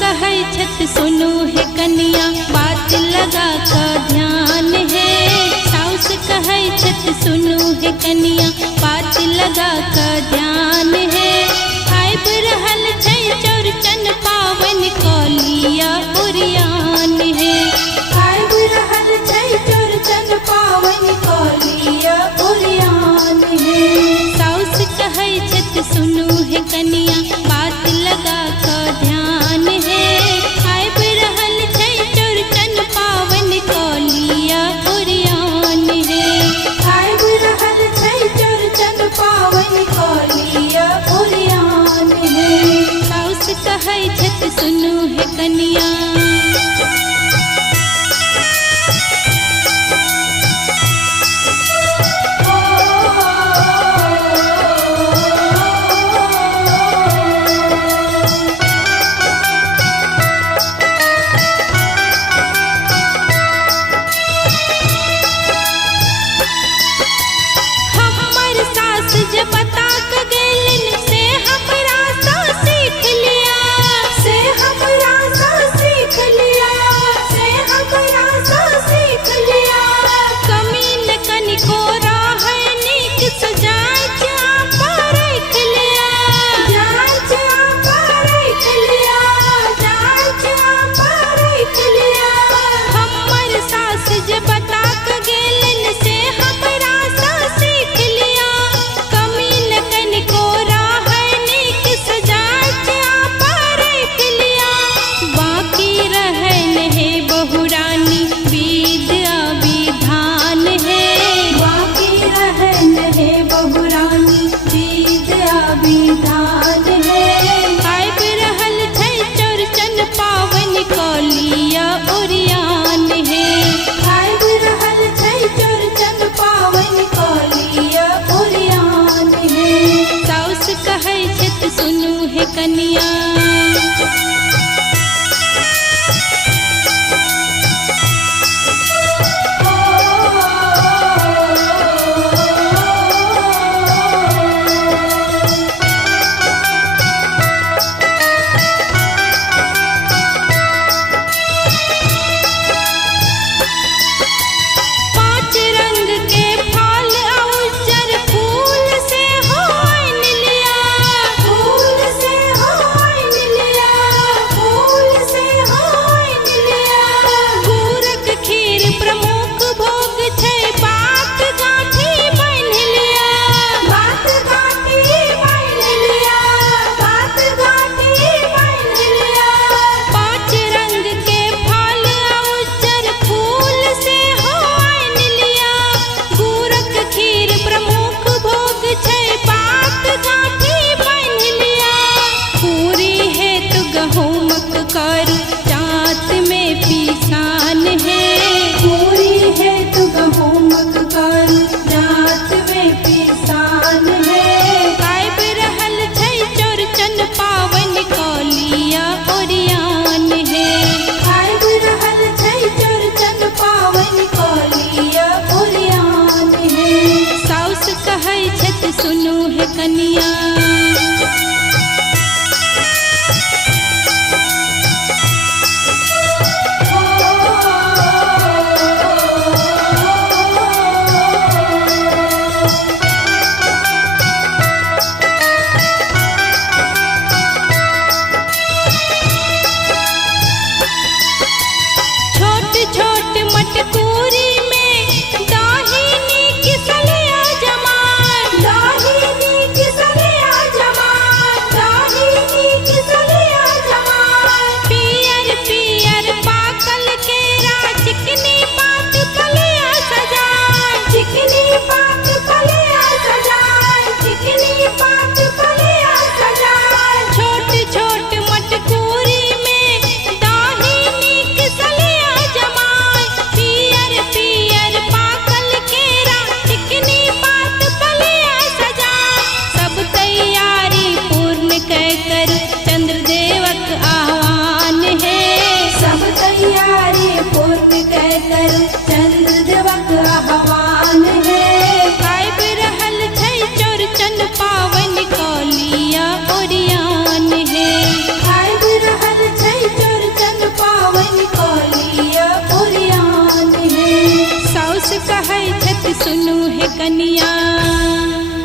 कहै छत सुनो है कन्या बात लगा का ध्यान है। साउस कहै छत सुनो है कन्या बात लगा का ध्यान है। आइब रहल छै चौरचन पावन कलिया ओरियान है। आइब रहल छै चौरचन पावन कलिया ओरियान है। साउस कहै छत सुनो है कन्या बात लगा का ध्यान है। आइब रहल छै चौरचन पावन कलिया ओरियान है। आइब रहल छै चौरचन पावन कलिया ओरियान है। साउस कहै छत सुनो है कन्या कन्या सुनो है कन्या।